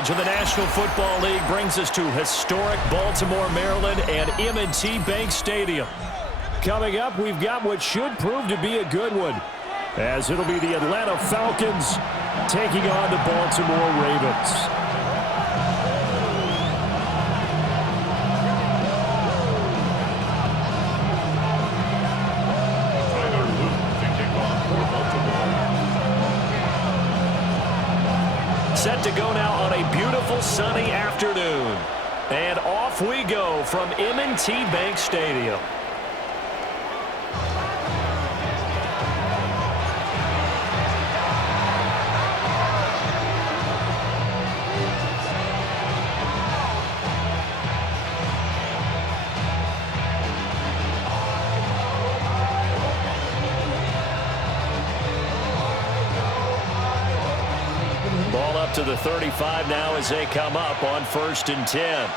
coverage of the National Football League brings us to historic Baltimore, Maryland, and M&T Bank Stadium. Coming up, we've got what should prove to be a good one, as it'll be the Atlanta Falcons taking on the Baltimore Ravens. Set to go now on a beautiful sunny afternoon. And off we go from M&T Bank Stadium. Ball up to the 35 now as they come up on 1st and 10.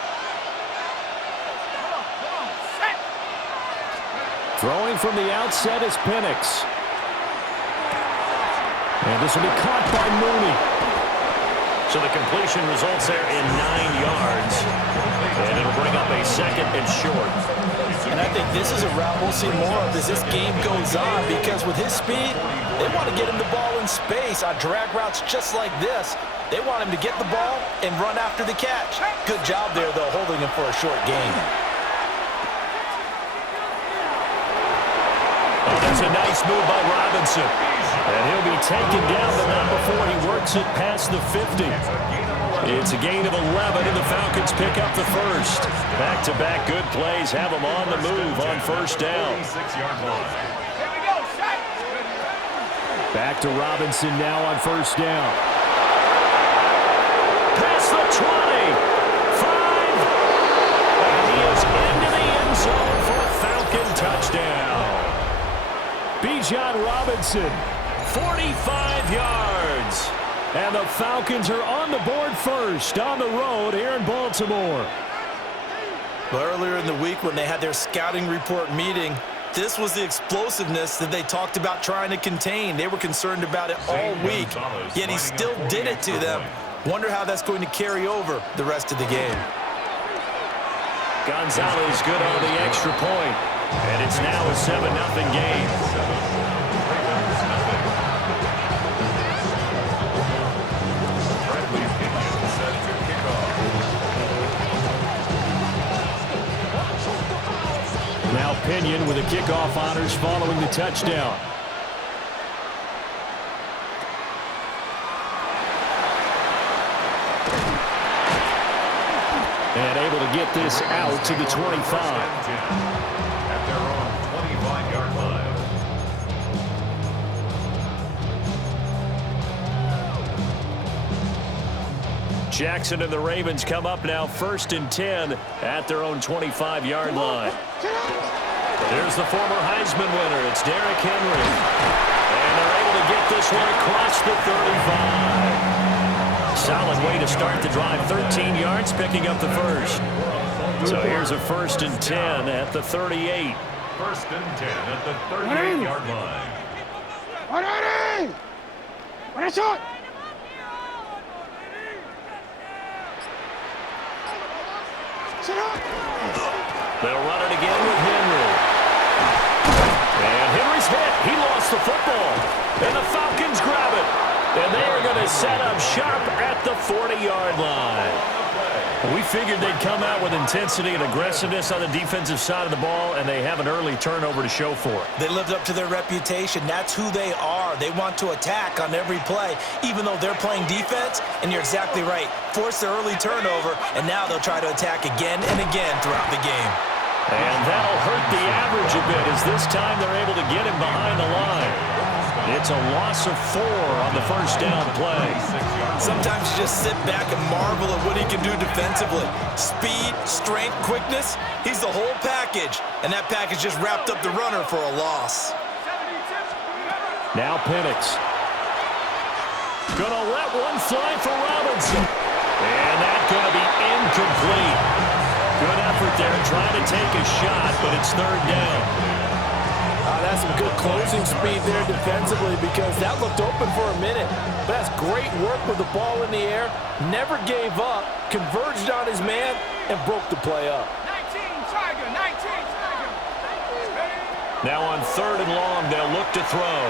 Throwing from the outset is Penix. And this will be caught by Mooney. So the completion results there in 9 yards. And it'll bring up a 2nd and short. And I think this is a route we'll see more of as this game goes on, because with his speed, they want to get him the ball in space on drag routes just like this. They want him to get the ball and run after the catch. Good job there, though, holding him for a short gain. Oh, that's a nice move by Robinson. And he'll be taken down, but not before he works it past the 50. It's a gain of 11, and the Falcons pick up the first. Back-to-back good plays have them on the move on 1st down. Back to Robinson now on 1st down. Past the 20. 5. And he is into the end zone for a Falcon touchdown. Bijan Robinson, 45 yards. And the Falcons are on the board first on the road here in Baltimore. Well, earlier in the week when they had their scouting report meeting, this was the explosiveness that they talked about trying to contain. They were concerned about it all week, yet he still did it to them. Wonder how that's going to carry over the rest of the game. Gonzalez good on the extra point, and it's now a 7-0 game. Now Pinion with the kickoff honors following the touchdown. And able to get this out to the 25. At their own 25-yard line. Jackson and the Ravens come up now 1st and 10 at their own 25-yard line. There's the former Heisman winner. It's Derrick Henry. And they're able to get this one across the 35. Solid way to start the drive. 13 yards, picking up the first. So here's a 1st and 10 at the 38. 1st and 10 at the 38-yard line. They'll run it again with Henry. And Henry's hit. He lost the football. And the Falcons grab it. And they are going to set up shop at the 40-yard line. We figured they'd come out with intensity and aggressiveness on the defensive side of the ball, and they have an early turnover to show for it. They lived up to their reputation. That's who they are. They want to attack on every play, even though they're playing defense. And you're exactly right. Force their early turnover, and now they'll try to attack again and again throughout the game. And that'll hurt the average a bit, as this time they're able to get him behind the line. It's a loss of 4 on the 1st down play. Sometimes you just sit back and marvel at what he can do defensively. Speed, strength, quickness, he's the whole package. And that package just wrapped up the runner for a loss. Now Penix. Gonna let one fly for Robinson. And that's gonna be incomplete. Good effort there, trying to take a shot, but it's 3rd down. That's some good closing speed there defensively because that looked open for a minute. But that's great work with the ball in the air. Never gave up, converged on his man, and broke the play up. 19 Tiger, 19 Tiger. Now on 3rd and long, they'll look to throw.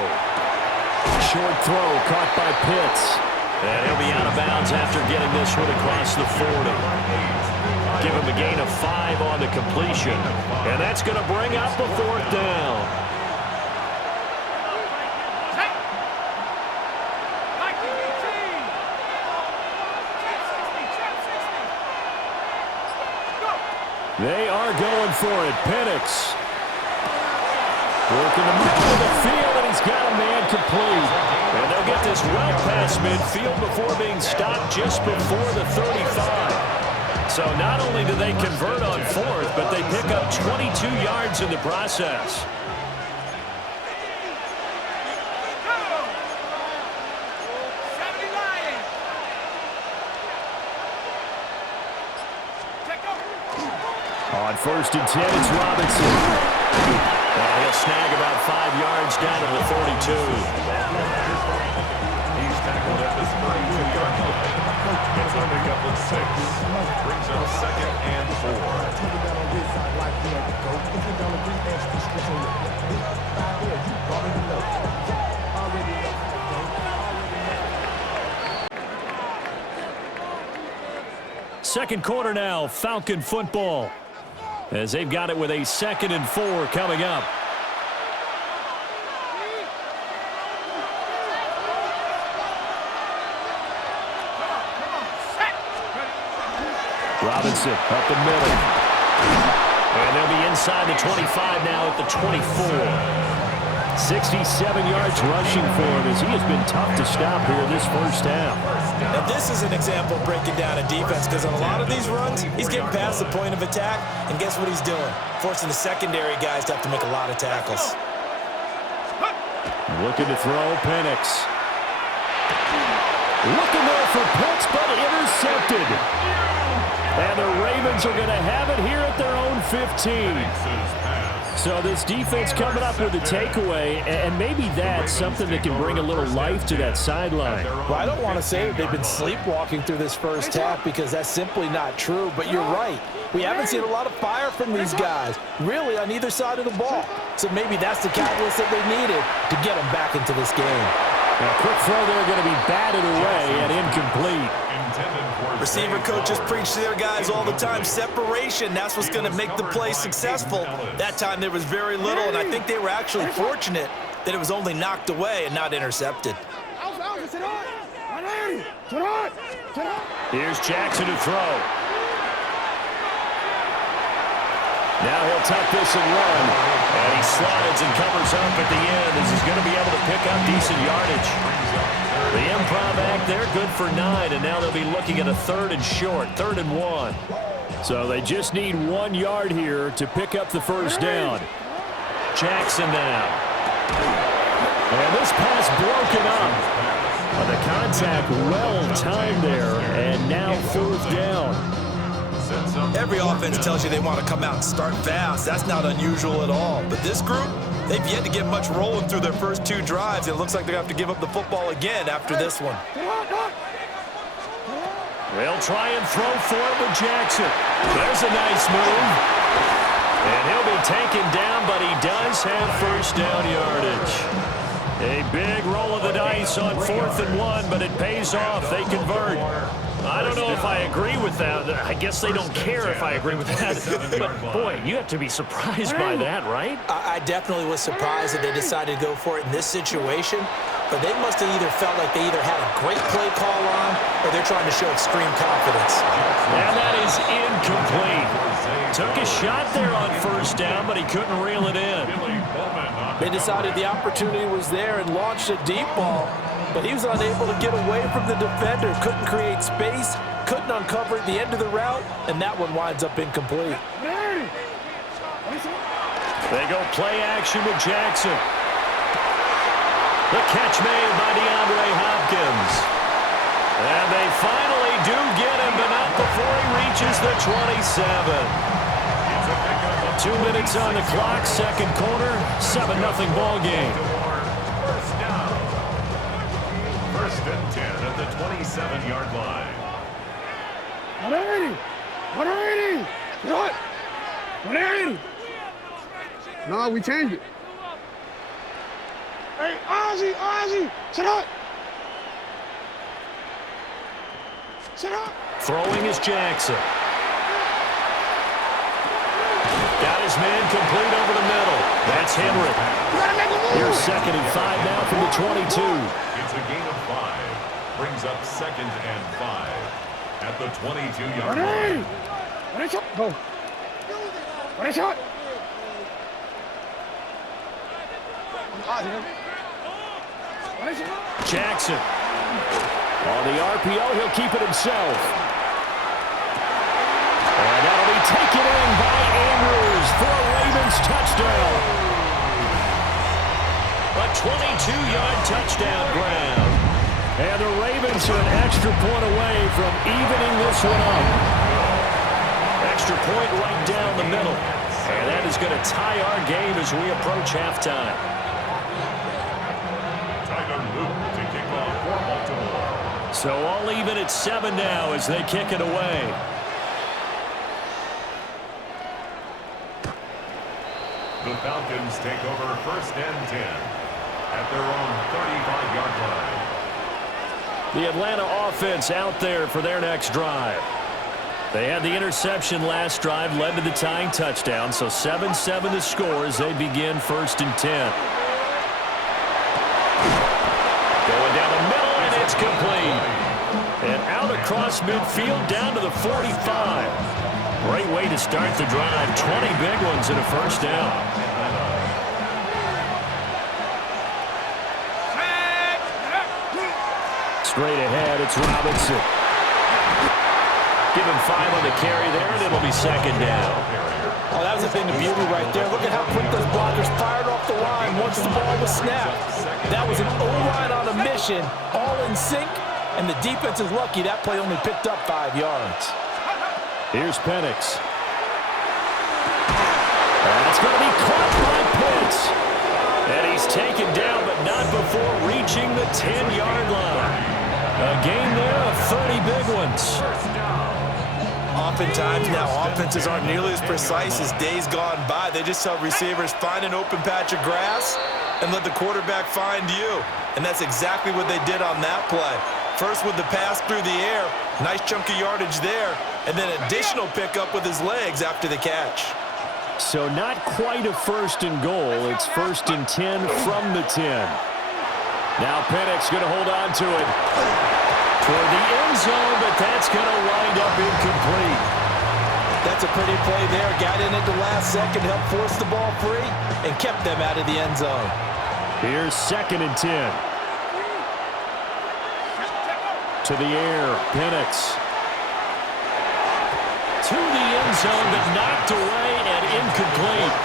Short throw caught by Pitts. And he'll be out of bounds after getting this one across the 40. Give him a gain of 5 on the completion. And that's going to bring up a 4th down. They are going for it. Penix. Working the middle of the field, and he's got a man complete. And they'll get this well past midfield before being stopped just before the 35. So not only do they convert on 4th, but they pick up 22 yards in the process. On 1st and 10, it's Robinson. And he'll snag about 5 yards down to the 42. He's tackled at the 32-yard line. It's a pickup of 6. Brings up 2nd and 4. Second quarter now, Falcon football. As they've got it with a 2nd and 4 coming up. Robinson up the middle. And they'll be inside the 25 now at the 24. 67 yards rushing for him as he has been tough to stop here this first half. Now this is an example of breaking down a defense because on a lot of these runs, he's getting past the point of attack, and guess what he's doing? Forcing the secondary guys to have to make a lot of tackles. Looking to throw, Penix. Looking there for Pitts, but intercepted. And the Ravens are going to have it here at their own 15. So this defense coming up with a takeaway, and maybe that's something that can bring a little life to that sideline. Well, I don't want to say that they've been sleepwalking through this first half because that's simply not true, but you're right. We haven't seen a lot of fire from these guys, really, on either side of the ball. So maybe that's the catalyst that they needed to get them back into this game. Now, quick throw there going to be batted away and incomplete. Receiver coaches preach to their guys all the time. Separation, that's what's going to make the play successful. That time there was very little, and I think they were actually fortunate that it was only knocked away and not intercepted. Here's Jackson to throw. Now he'll tuck this and run. And he slides and covers up at the end as he's going to be able to pick up decent yardage. The improv act there, good for 9, and now they'll be looking at a 3rd and short, 3rd and 1. So they just need 1 yard here to pick up the first down. Jackson now. And this pass broken up. The contact well timed there, and now 4th down. Every offense tells you they want to come out and start fast. That's not unusual at all. But this group, they've yet to get much rolling through their first 2 drives. It looks like they're going to have to give up the football again after this one. They'll try and throw for it with Jackson. There's a nice move. And he'll be taken down, but he does have first down yardage. A big roll of the dice on 4th and 1, but it pays off. They convert. I don't know if I agree with that. I guess they don't care if I agree with that. But, boy, you have to be surprised by that, right? I definitely was surprised that they decided to go for it in this situation, but they must have either felt like they either had a great play call on or they're trying to show extreme confidence. And that is incomplete. Took a shot there on first down, but he couldn't reel it in. They decided the opportunity was there and launched a deep ball, but he was unable to get away from the defender, couldn't create space, couldn't uncover at the end of the route, and that one winds up incomplete. They go play action with Jackson. The catch made by DeAndre Hopkins. And they finally do get him, but not before he reaches the 27. It's a pickup of 2 minutes on the clock, second quarter, 7-0 ball game. First down. First and 10 at the 27-yard line. 180. 180. What? 180. No, we changed it. Hey, Ozzy, shut up. Shut up. Throwing is Jackson. Got his man complete over the middle. That's Henry. Here's 2nd and 5 now from the 22. It's a gain of 5. Brings up 2nd and 5 at the 22-yard line. What a shot. Go. What a shot. Jackson. On the RPO, he'll keep it himself. And that'll be taken in by Andrews for a Ravens touchdown. A 22-yard touchdown grab. And the Ravens are an extra point away from evening this one up. Extra point right down the middle. And that is going to tie our game as we approach halftime. Tyler Luke to kick off for Baltimore. So all even at 7 now as they kick it away. The Falcons take over 1st and 10 at their own 35-yard line. The Atlanta offense out there for their next drive. They had the interception last drive, led to the tying touchdown, so 7-7 the score as they begin 1st and 10. Going down the middle, and it's complete. And out across midfield down to the 45. Great way to start the drive. 20 big ones and a first down. Straight ahead, it's Robinson. Give him 5 on the carry there, and it'll be 2nd down. Oh, that was a thing of beauty right there. Look at how quick those blockers fired off the line once the ball was snapped. That was an O-line on a mission, all in sync, and the defense is lucky that play only picked up 5 yards. Here's Penix. And it's going to be caught by Pitts. And he's taken down, but not before reaching the 10-yard line. A gain there of 30 big ones. Oftentimes now, offenses aren't nearly as precise as days gone by. They just tell receivers, find an open patch of grass and let the quarterback find you. And that's exactly what they did on that play. First with the pass through the air, nice chunk of yardage there, and then additional pickup with his legs after the catch. So not quite a 1st and goal. It's 1st and 10 from the 10. Now Penix going to hold on to it toward the end zone, but that's going to wind up incomplete. That's a pretty play there. Got in at the last second, helped force the ball free, and kept them out of the end zone. Here's 2nd and 10. To the air, Penix. To the end zone, but knocked away and incomplete.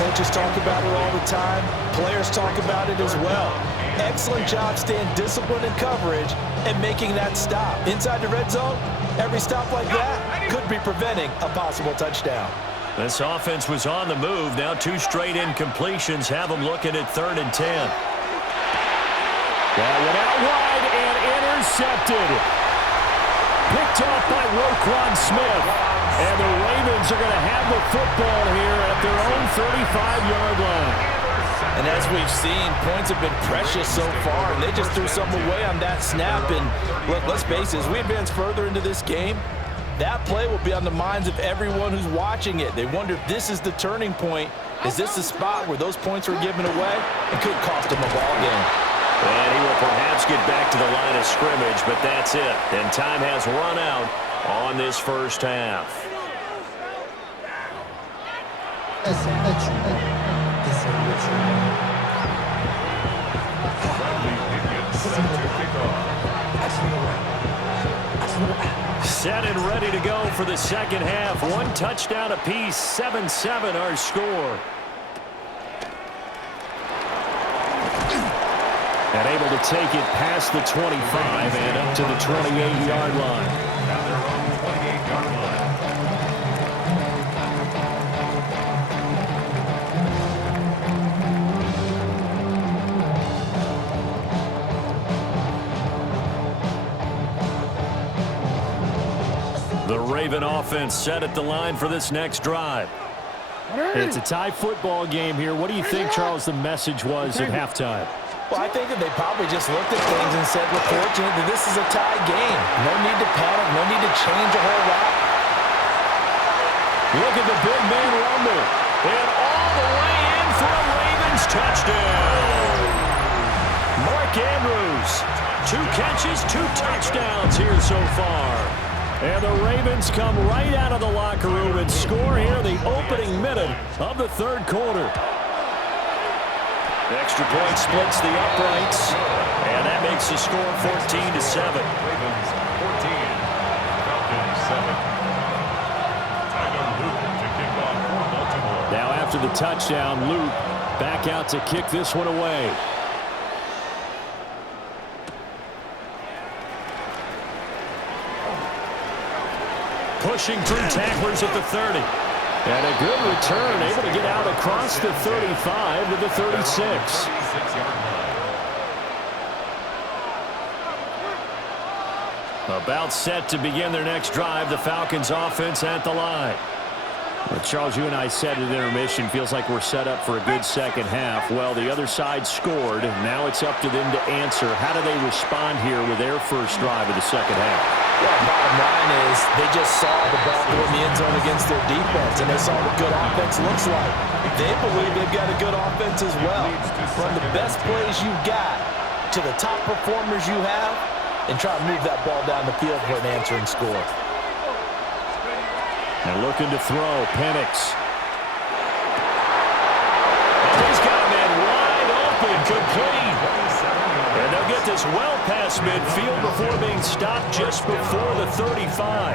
Coaches talk about it all the time. Players talk about it as well. Excellent job staying disciplined in coverage and making that stop. Inside the red zone, every stop like that could be preventing a possible touchdown. This offense was on the move. Now 2 straight incompletions have them looking at 3rd and 10. That went out wide and intercepted. Picked off by Roquan Smith. And the Ravens are going to have the football here at their own 35-yard line. And as we've seen, points have been precious so far, and they just threw something away on that snap. And look, let's face it, as we advance further into this game, that play will be on the minds of everyone who's watching it. They wonder if this is the turning point. Is this the spot where those points were given away? It could cost them a ball game. And he will perhaps get back to the line of scrimmage, but that's it. And time has run out on this first half. Set and ready to go for the second half. 1 touchdown apiece, 7-7 our score. And able to take it past the 25 and up to the 28-yard line. The Raven offense set at the line for this next drive. It's a tie football game here. What do you think, Charles, the message was at halftime? Well, I think that they probably just looked at things and said, we're fortunate that this is a tie game. No need to panic. No need to change a whole lot. Look at the big man rumble. And all the way in for a Ravens touchdown. Mark Andrews, 2 catches, 2 touchdowns here so far. And the Ravens come right out of the locker room and score here in the opening minute of the third quarter. The extra point splits the uprights, and that makes the score 14-7. Ravens 14, Falcons 7. Tyler Luke to kick off for Baltimore. Now after the touchdown, Luke back out to kick this one away. Pushing through tacklers at the 30. And a good return, able to get out across the 35 to the 36. About set to begin their next drive, the Falcons offense at the line. Well, Charles, you and I said at intermission, feels like we're set up for a good second half. Well, the other side scored. Now it's up to them to answer. How do they respond here with their first drive of the second half? Well, bottom line is they just saw the ball go in the end zone against their defense, and they saw what good offense looks like. They believe they've got a good offense as well. Run the best plays you've got to the top performers you have, and try to move that ball down the field for an answering score. And looking to throw, Penix. And he's got a man wide open, complete. And they'll get this well past midfield before being stopped just before the 35.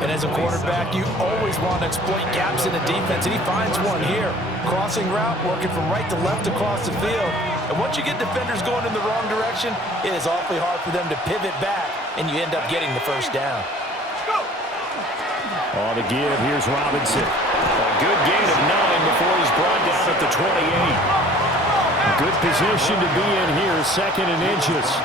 And as a quarterback, you always want to exploit gaps in the defense, and he finds one here. Crossing route, working from right to left across the field. And once you get defenders going in the wrong direction, it is awfully hard for them to pivot back, and you end up getting the first down. On the give, here's Robinson. A good gain of 9 before he's brought down at the 28. Good position to be in here, 2nd and inches. 10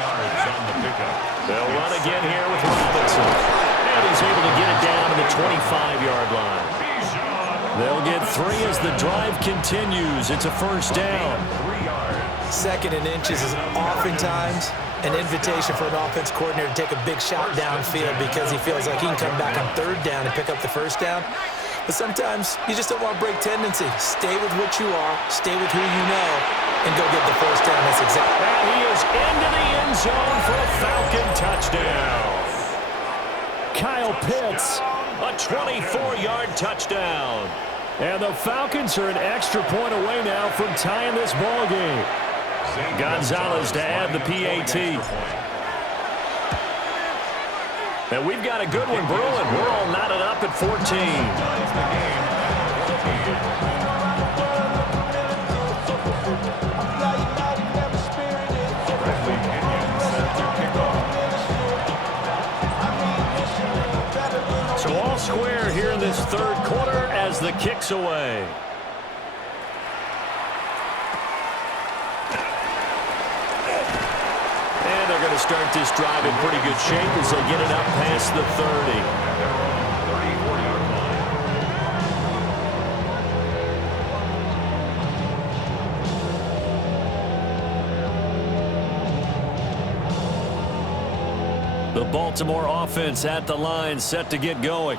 yards on the pickup. They'll run again here with Robinson. And he's able to get it down to the 25-yard line. They'll get 3 as the drive continues. It's a first down. 3 yards. 2nd and inches is oftentimes an invitation for an offense coordinator to take a big shot downfield because he feels like he can come back on 3rd down and pick up the first down. But sometimes you just don't want to break tendency. Stay with what you are, stay with who you know, and go get the first down. That's exactly. And he is into the end zone for a Falcon touchdown. Kyle Pitts. A 24-yard touchdown. And the Falcons are an extra point away now from tying this ball game. Gonzalez to add the PAT. And we've got a good one brewing. We're all knotted up at 14. So all square here in this third quarter as the kick's away. And they're going to start this drive in pretty good shape as they get it up past the 30. The Baltimore offense at the line, set to get going.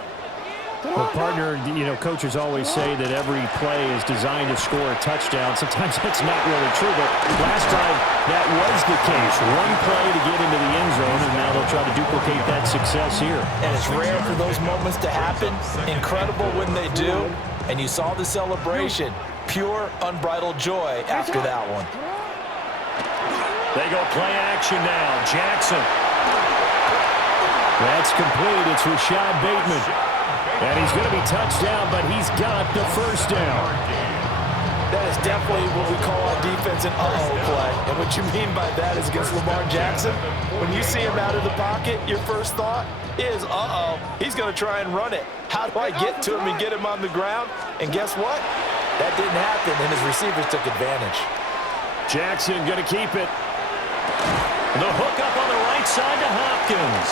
Well, partner, coaches always say that every play is designed to score a touchdown. Sometimes that's not really true, but last time that was the case. One play to get into the end zone, and now they'll try to duplicate that success here. And it's rare for those moments to happen. Incredible when they do. And you saw the celebration. Pure, unbridled joy after that one. They go play action now. Jackson. That's complete. It's Rashad Bateman. And he's going to be touched down, but he's got the first down. That is definitely what we call on defense an uh-oh play. And what you mean by that is against Lamar Jackson, when you see him out of the pocket, your first thought is, uh-oh, he's going to try and run it. How do I get to him and get him on the ground? And guess what? That didn't happen, and his receivers took advantage. Jackson going to keep it. The hook up on the right side to Falcons.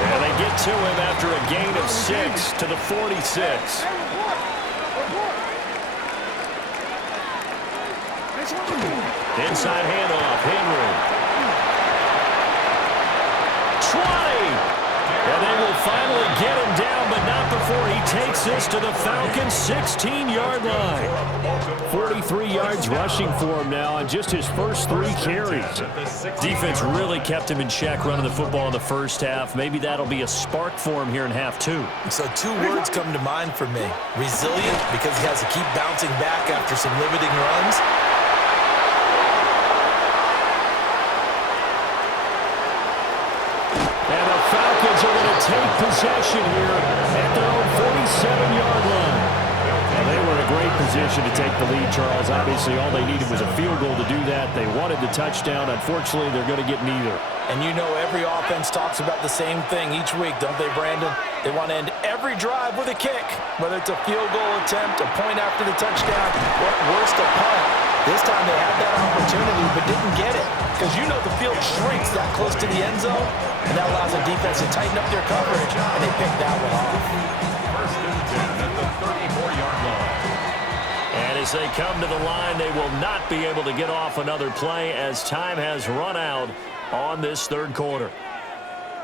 And they get to him after a gain of 6 to the 46. Inside handoff, Henry. 20. And they will finally get him down, but not before he takes this to the Falcons' 16-yard line. 43 yards rushing for him now on just his first 3 carries. Defense really kept him in check running the football in the first half. Maybe that'll be a spark for him here in half 2. So 2 words come to mind for me. Resilient, because he has to keep bouncing back after some limiting runs. And the Falcons are going to take possession here at their own 47-yard line. And they were in a great position to take the lead, Charles. Obviously, all they needed was a field goal to do that. They wanted the touchdown. Unfortunately, they're going to get neither. And you know every offense talks about the same thing each week, don't they, Brandon? They want to end every drive with a kick, whether it's a field goal attempt, a point after the touchdown, or worse, a punt. This time they had that opportunity but didn't get it because you know the field shrinks that close to the end zone, and that allows the defense to tighten up their coverage, and they picked that one off. First and 10 at the 34-yard line. And as they come to the line, they will not be able to get off another play as time has run out on this third quarter.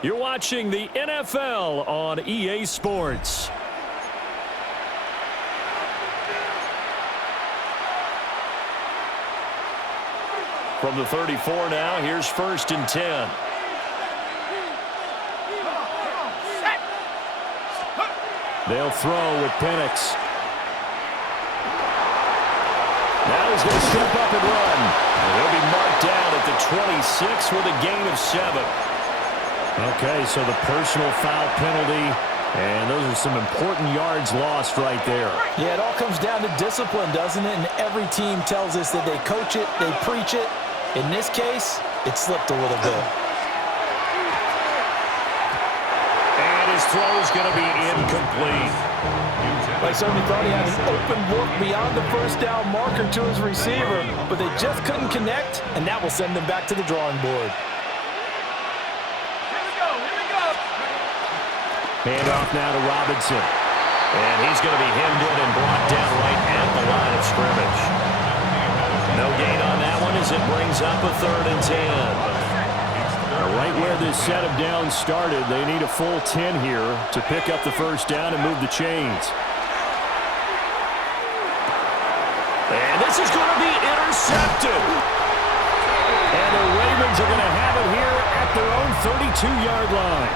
You're watching the NFL on EA Sports. From the 34 now, here's first and 10. They'll throw with Penix. Now he's going to step up and run. And he'll be marked down at the 26 with a gain of 7. Okay, so the personal foul penalty, and those are some important yards lost right there. Yeah, it all comes down to discipline, doesn't it? And every team tells us that they coach it, they preach it. In this case, it slipped a little bit. And his throw is going to be incomplete. I certainly thought he had an open look beyond the first down marker to his receiver, but they just couldn't connect, and that will send them back to the drawing board. Handoff now to Robinson. And he's going to be hemmed in and brought down right at the line of scrimmage. No gain on that one as it brings up a 3rd and 10. Now, right where this set of downs started, they need a full 10 here to pick up the first down and move the chains. And this is going to be intercepted. And the Ravens are going to have it here at their own 32-yard line.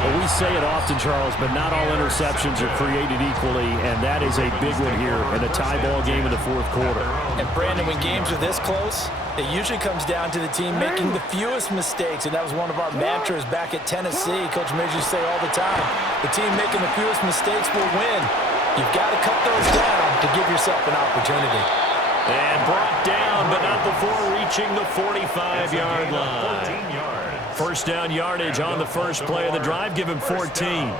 Well, we say it often, Charles, but not all interceptions are created equally, and that is a big one here in a tie ball game in the fourth quarter. And, Brandon, when games are this close, it usually comes down to the team making the fewest mistakes, and that was one of our mantras back at Tennessee. Coach Midge used to say all the time, the team making the fewest mistakes will win. You've got to cut those down to give yourself an opportunity. And brought down, but not before reaching the 45-yard line. First down yardage on the first play of the drive. Give him 14.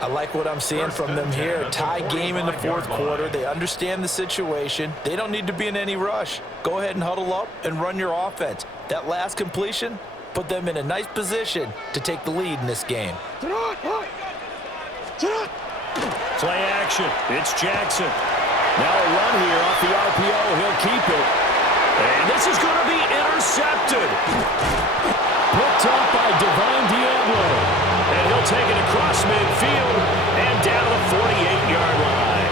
I like what I'm seeing from them here. Tie game in the fourth quarter. They understand the situation. They don't need to be in any rush. Go ahead and huddle up and run your offense. That last completion put them in a nice position to take the lead in this game. Play action. It's Jackson. Now a run here off the RPO. He'll keep it. And this is going to be intercepted. Picked up by Devine Diablo. And he'll take it across midfield and down the 48-yard line.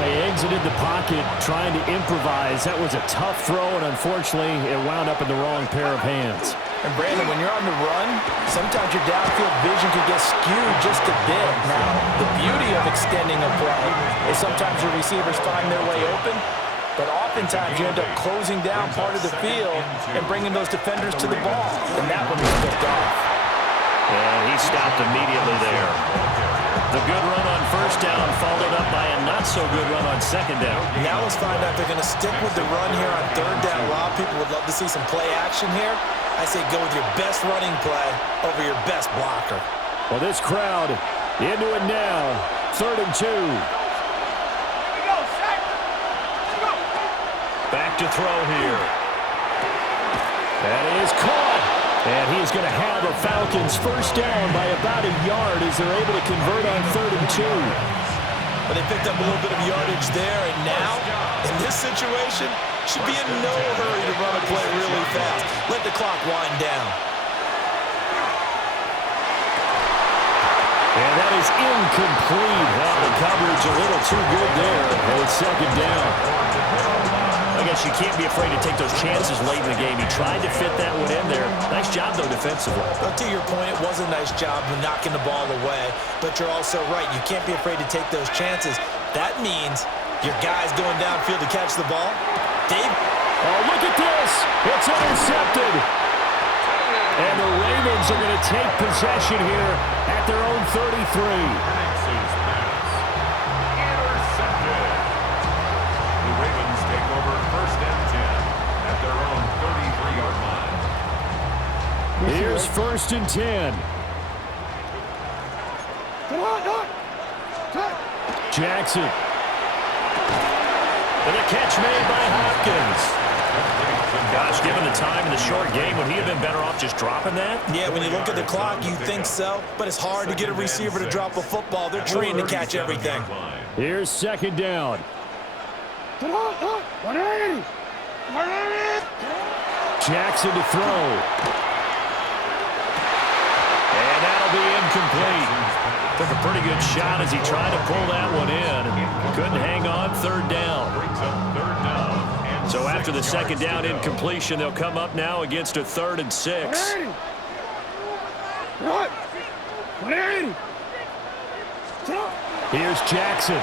He exited the pocket trying to improvise. That was a tough throw, and unfortunately, it wound up in the wrong pair of hands. And, Brandon, when you're on the run, sometimes your downfield vision can get skewed just a bit. Now, the beauty of extending a play is sometimes your receivers find their way open, but oftentimes you end up closing down part of the field and bringing those defenders to the ball, and that one was picked off. And he stopped immediately there. The good run on first down followed up by a not-so-good run on second down. Now let's find out if they're going to stick with the run here on third down. A lot of people would love to see some play action here. I say go with your best running play over your best blocker. Well, this crowd into it now. 3rd and 2. Back to throw here. That is caught. And is going to have a Falcons first down by about a yard as they're able to convert on 3rd and 2. But they picked up a little bit of yardage there, and now, in this situation, should be in no hurry to run a play really fast. Let the clock wind down. And that is incomplete. Well, the coverage a little too good there, and it's 2nd down. I guess you can't be afraid to take those chances late in the game. He tried to fit that one in there. Nice job, though, defensively. But to your point, it was a nice job of knocking the ball away. But you're also right. You can't be afraid to take those chances. That means your guy's going downfield to catch the ball. Dave? Oh, look at this. It's intercepted. And the Ravens are going to take possession here at their own 33. Here's 1st and 10. Jackson. And a catch made by Hopkins. Gosh, given the time in the short game, would he have been better off just dropping that? Yeah, when you look at the clock, you think so. But it's hard to get a receiver to drop a football. They're trained to catch everything. Here's 2nd down. Jackson to throw. And that'll be incomplete. Took a pretty good shot as he tried to pull that one in. And couldn't hang on 3rd down. So after the 2nd down incompletion, they'll come up now against a 3rd and 6. Here's Jackson.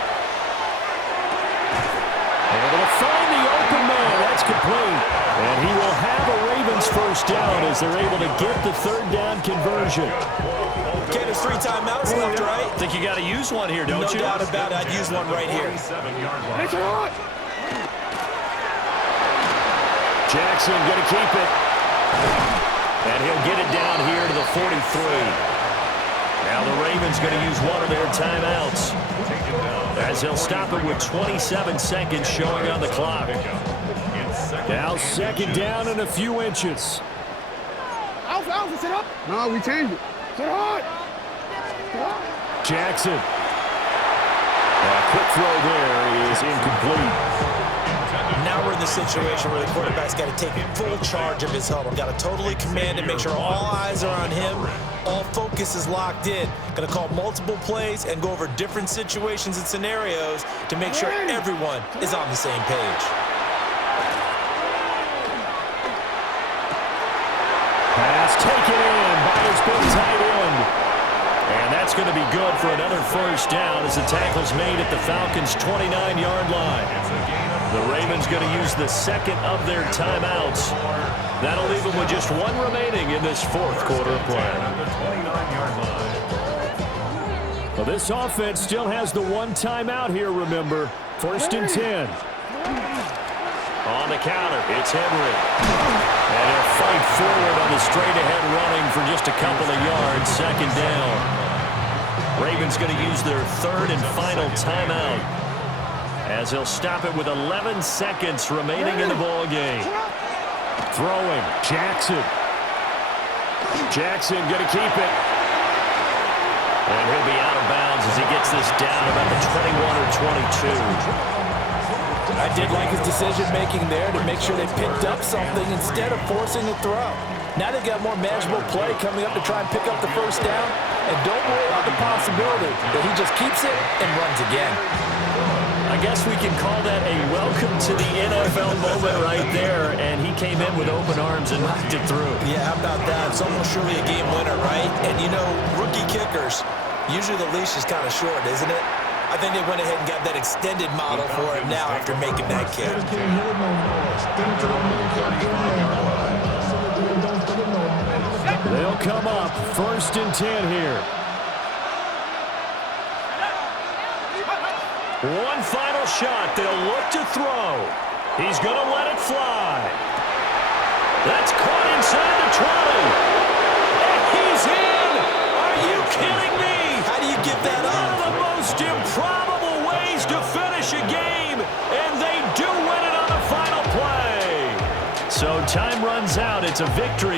Able to find the open man. That's complete. And he will have a Ravens first down as they're able to get the 3rd down conversion. Okay, there's 3 timeouts left, right? Think you got to use one here, don't you? No doubt about it. I'd use one right here. Jackson going to keep it. And he'll get it down here to the 43. Now the Ravens going to use one of their timeouts, as they'll stop it with 27 seconds showing on the clock. Now 2nd down and a few inches. Alpha, sit up. No, we changed it. Sit hard. Jackson. A quick throw there is incomplete. Now we're in the situation where the quarterback's got to take full charge of his huddle. Got to totally command and make sure all eyes are on him. All focus is locked in. Going to call multiple plays and go over different situations and scenarios to make sure everyone is on the same page. Pass taken in by his big tight end. And that's going to be good for another first down as the tackle's made at the Falcons' 29-yard line. The Ravens going to use the 2nd of their timeouts. That'll leave them with just 1 remaining in this 4th quarter of play. Well, this offense still has the 1 timeout here, remember. 1st and 10. On the counter, it's Henry. And he'll fight forward on the straight-ahead running for just a couple of yards. 2nd down. Ravens going to use their 3rd and final timeout, as he'll stop it with 11 seconds remaining in the ball game. Throwing, Jackson. Jackson going to keep it. And he'll be out of bounds as he gets this down about the 21 or 22. I did like his decision-making there to make sure they picked up something instead of forcing a throw. Now they've got more manageable play coming up to try and pick up the first down. And don't worry about the possibility that he just keeps it and runs again. I guess we can call that a welcome to the NFL moment right there. And he came in with open arms and knocked it through. Yeah, how about that? It's almost surely a game winner, right? And, you know, rookie kickers, usually the leash is kind of short, isn't it? I think they went ahead and got that extended model for him now after making that kick. They'll come up 1st and 10 here. One final shot. They'll look to throw. He's going to let it fly. That's caught inside the 20. And he's in. Are you kidding me? How do you give that up? One of the most improbable ways to finish a game, and they do win it on the final play. So time runs out. It's a victory.